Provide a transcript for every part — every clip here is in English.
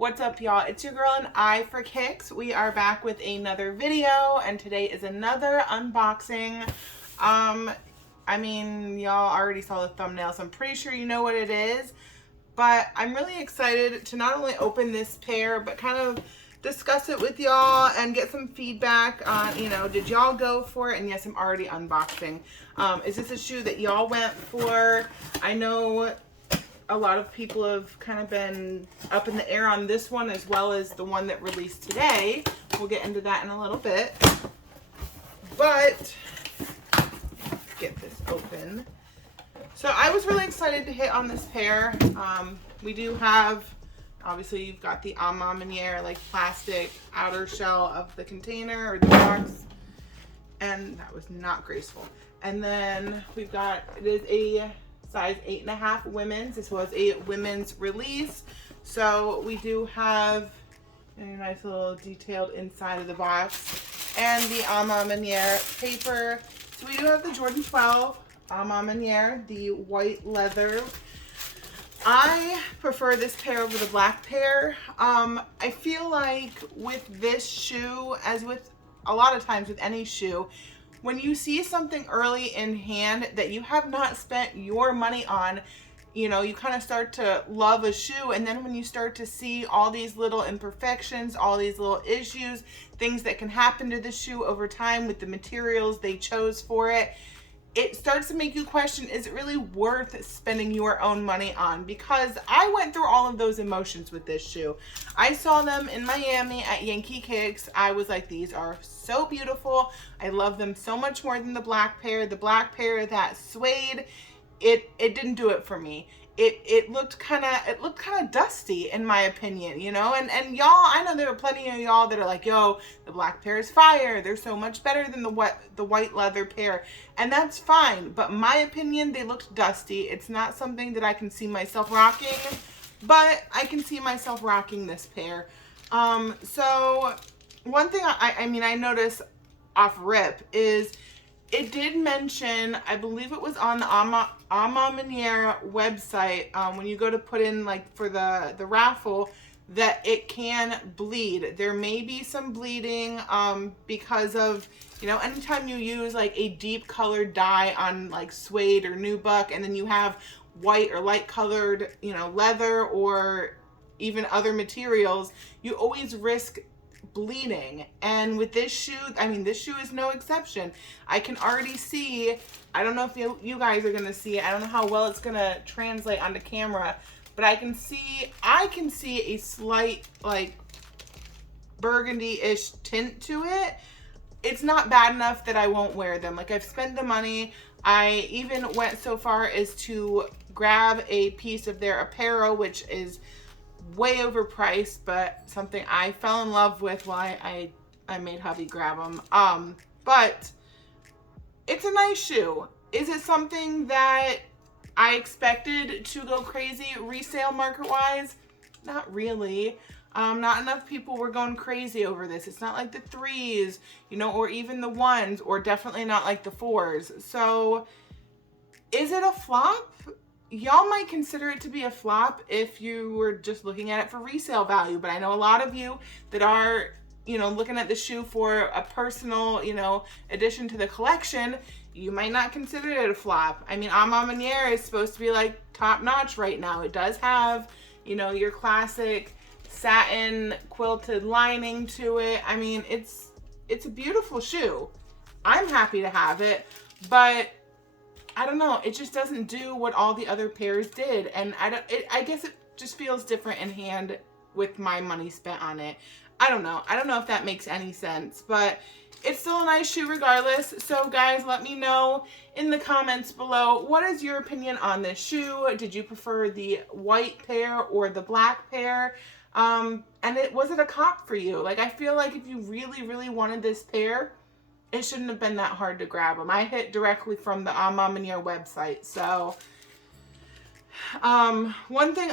What's up, y'all? It's your girl AnEyeIVKicks. We are back with another video, and today is another unboxing. I mean, y'all already saw the thumbnail, so I'm pretty sure you know what it is. But I'm really excited to not only open this pair, but kind of discuss it with y'all and get some feedback on, did y'all go for it? And yes, I'm already unboxing. Is this a shoe that y'all went for? I know a lot of people have kind of been up in the air on this one, as well as the one that released today. We'll get into that in a little bit. But get this open. So I was really excited to hit on this pair. We do have, obviously you've got the AnEyeIVKicks like plastic outer shell of the container or the box. And that was not graceful. And then we've got, it is a size 8.5 women's. This was a women's release. So we do have a nice little detailed inside of the box. And the AnEyeIVKicks paper. So we do have the Jordan 12 AnEyeIVKicks, the white leather. I prefer this pair over the black pair. I feel like with this shoe, as with a lot of times with any shoe, when you see something early in hand that you have not spent your money on, you kind of start to love a shoe. And then when you start to see all these little imperfections, all these little issues, things that can happen to the shoe over time with the materials they chose for it, it starts to make you question, is it really worth spending your own money on? Because I went through all of those emotions with this shoe. I saw them in Miami at AnEyeIVKicks. I was like, these are so beautiful. I love them so much more than the black pair. The black pair, that suede, it didn't do it for me. It looked kind of dusty, in my opinion, and y'all, I know there are plenty of y'all that are like, yo, the black pair is fire, they're so much better than the white leather pair, and that's fine. But my opinion, they looked dusty. It's not something that I can see myself rocking, but I can see myself rocking this pair. So one thing I noticed off rip is it did mention, I believe it was on the AnEyeIVKicks website, when you go to put in like for the raffle, that it can bleed. There may be some bleeding because of, anytime you use like a deep colored dye on like suede or nubuck, and then you have white or light colored, leather or even other materials, you always risk bleeding. And with this shoe, this shoe is no exception. I can already see, I don't know if you guys are gonna see it, I don't know how well it's gonna translate onto camera, but I can see a slight like burgundy-ish tint to it. It's not bad enough that I won't wear them. Like, I've spent the money. I even went so far as to grab a piece of their apparel, which is way overpriced, but something I fell in love with while I made hubby grab them. But it's a nice shoe. Is it something that I expected to go crazy resale market wise? Not really. Not enough people were going crazy over this. It's not like the 3s, or even the 1s, or definitely not like the 4s. So is it a flop? Y'all might consider it to be a flop if you were just looking at it for resale value, but I know a lot of you that are, looking at the shoe for a personal, addition to the collection, you might not consider it a flop. AnEyeIVKicks is supposed to be like top notch right now. It does have, your classic satin quilted lining to it. It's a beautiful shoe. I'm happy to have it, but I don't know, it just doesn't do what all the other pairs did, and I guess it just feels different in hand with my money spent on it. I don't know if that makes any sense, but it's still a nice shoe regardless. So guys, let me know in the comments below, what is your opinion on this shoe? Did you prefer the white pair or the black pair? And was it a cop for you? Like, I feel like if you really, really wanted this pair, it shouldn't have been that hard to grab them. I hit directly from the AnEyeIVKicks website. So, one thing,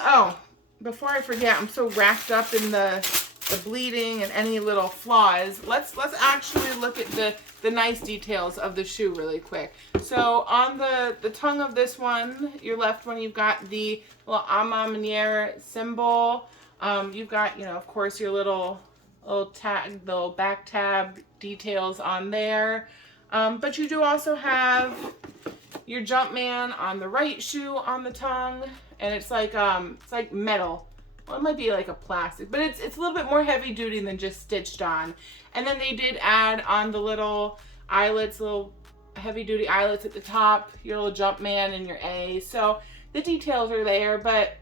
before I forget, I'm so wrapped up in the bleeding and any little flaws. Let's actually look at the nice details of the shoe really quick. So on the tongue of this one, your left one, you've got the little AnEyeIVKicks symbol. You've got, you know, of course, your little back tab details on there. But you do also have your Jumpman on the right shoe on the tongue, and it's like metal. Well, it might be like a plastic, but it's a little bit more heavy duty than just stitched on. And then they did add on the little eyelets, little heavy duty eyelets at the top, your little Jumpman and your A. So the details are there, but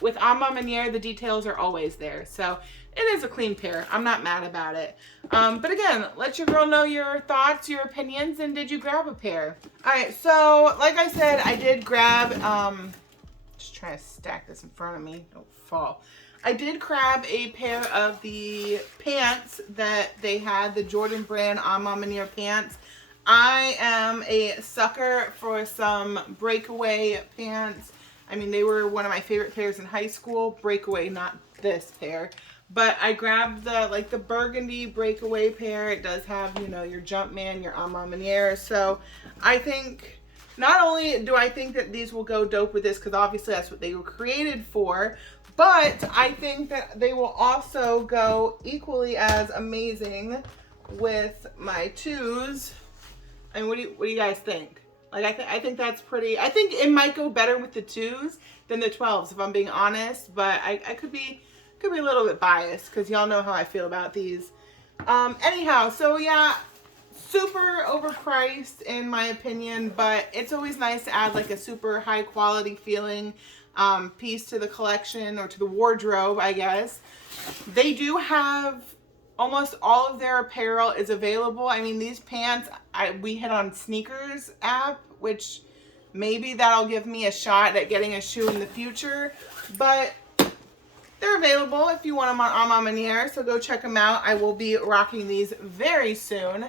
with AnEyeIVKicks, the details are always there. So it is a clean pair. I'm not mad about it. But again, let your girl know your thoughts, your opinions, and did you grab a pair? All right, so like I said, I did grab, just trying to stack this in front of me, don't fall. I did grab a pair of the pants that they had, the Jordan brand AnEyeIVKicks pants. I am a sucker for some breakaway pants. I mean, they were one of my favorite pairs in high school. Breakaway, not this pair. But I grabbed the burgundy breakaway pair. It does have, you know, your Jumpman, your AnEyeIVKicks. So I think, not only do I think that these will go dope with this, because obviously that's what they were created for, but I think that they will also go equally as amazing with my 2s. I mean, what do you guys think? Like, I think that's pretty, I think it might go better with the 2s than the 12s, if I'm being honest, but I could be a little bit biased, because y'all know how I feel about these. Anyhow, so yeah, super overpriced in my opinion, but it's always nice to add like a super high quality feeling piece to the collection, or to the wardrobe, I guess. They do have almost all of their apparel is available. I mean, these pants, we hit on Sneakers app, which maybe that'll give me a shot at getting a shoe in the future, but they're available if you want them on AnEyeIVKicks, so go check them out. I will be rocking these very soon.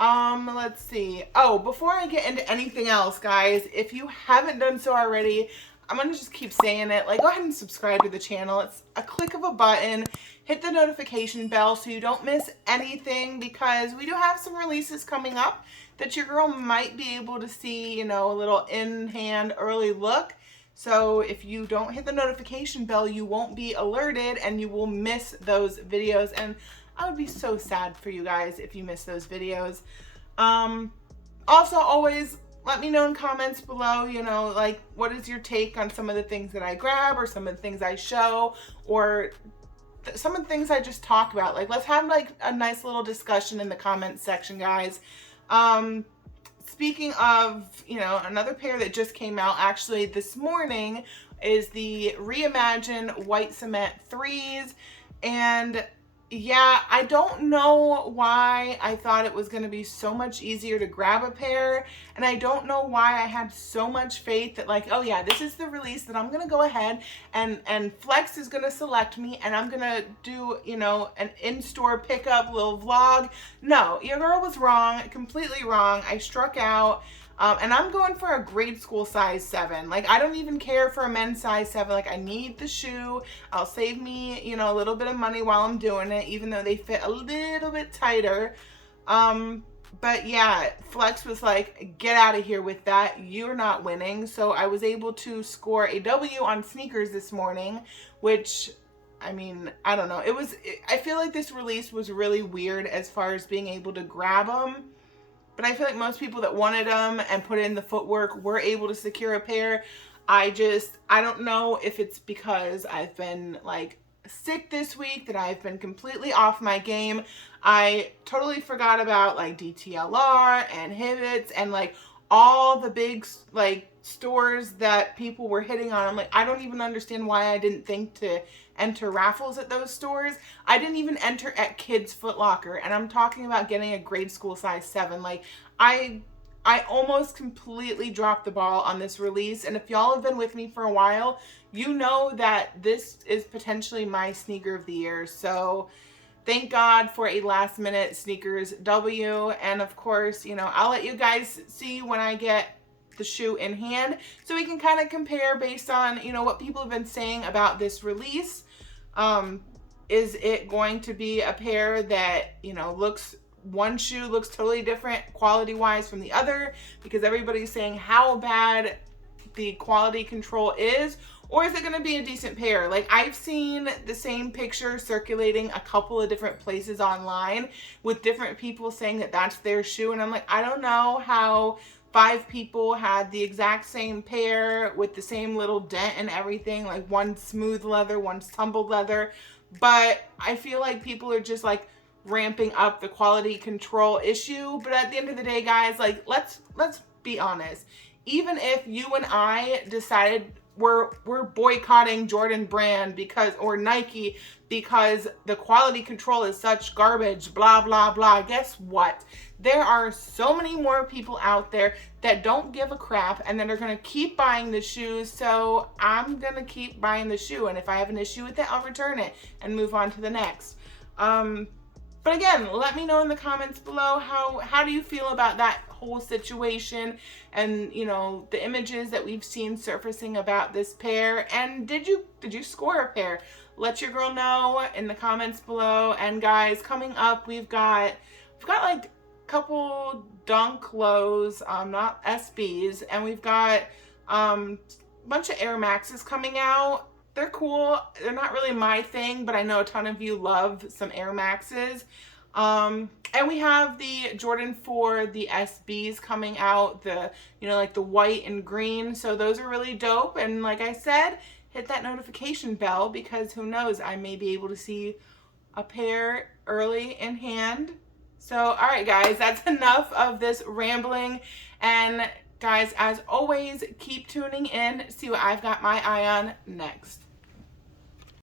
Let's see. Oh, before I get into anything else, guys, if you haven't done so already, I'm going to just keep saying it. Like, go ahead and subscribe to the channel. It's a click of a button. Hit the notification bell so you don't miss anything, because we do have some releases coming up that your girl might be able to see, you know, a little in-hand early look. So if you don't hit the notification bell, you won't be alerted and you will miss those videos. And I would be so sad for you guys if you miss those videos. Also, always let me know in comments below, you know, like, what is your take on some of the things that I grab, or some of the things I show, or some of the things I just talk about. Like, let's have like a nice little discussion in the comments section, guys. Speaking of, you know, another pair that just came out actually this morning is the Reimagine White Cement 3s. And yeah, I don't know why I thought it was going to be so much easier to grab a pair, and I don't know why I had so much faith that, like, oh yeah, this is the release that I'm going to go ahead and Flex is going to select me and I'm going to do, you know, an in-store pickup little vlog. No, your girl was wrong, completely wrong. I struck out. And I'm going for a grade school size 7. Like, I don't even care for a men's size 7. Like, I need the shoe. I'll save me, you know, a little bit of money while I'm doing it, even though they fit a little bit tighter. But yeah, Flex was like, get out of here with that. You're not winning. So I was able to score a W on sneakers this morning, which, I mean, I don't know. I feel like this release was really weird as far as being able to grab them. But I feel like most people that wanted them and put in the footwork were able to secure a pair. I don't know if it's because I've been like sick this week, that I've been completely off my game. I totally forgot about like DTLR and Hibbets and like all the big like stores that people were hitting on. I'm like, I don't even understand why I didn't think to enter raffles at those stores. I didn't even enter at Kids Foot Locker, and I'm talking about getting a grade school size 7. Like, I almost completely dropped the ball on this release, and if y'all have been with me for a while, you know that this is potentially my sneaker of the year. So thank God for a last minute sneakers W. And of course, you know, I'll let you guys see when I get the shoe in hand, so we can kind of compare based on, you know, what people have been saying about this release. Is it going to be a pair that, you know, one shoe looks totally different quality wise from the other, because everybody's saying how bad the quality control is, or is it going to be a decent pair? Like, I've seen the same picture circulating a couple of different places online with different people saying that that's their shoe, and I'm like, I don't know how 5 people had the exact same pair with the same little dent and everything, like one's smooth leather, one's tumbled leather, but I feel like people are just like ramping up the quality control issue. But at the end of the day, guys, like, let's be honest. Even if you and I decided we're boycotting Jordan brand because, or Nike, because the quality control is such garbage, blah, blah, blah, guess what? There are so many more people out there that don't give a crap and that are going to keep buying the shoes. So I'm going to keep buying the shoe. And if I have an issue with it, I'll return it and move on to the next. But again, let me know in the comments below, how do you feel about that whole situation, and you know, the images that we've seen surfacing about this pair, and did you score a pair? Let your girl know in the comments below. And guys, coming up, we've got like a couple Dunk Lows, not SBs, and we've got a bunch of Air Maxes coming out. They're cool. They're not really my thing, but I know a ton of you love some Air Maxes. And we have the Jordan 4, the SBs coming out, the, you know, like the white and green. So those are really dope. And like I said, hit that notification bell, because who knows, I may be able to see a pair early in hand. So, all right, guys, that's enough of this rambling. And guys, as always, keep tuning in, see what I've got my eye on next.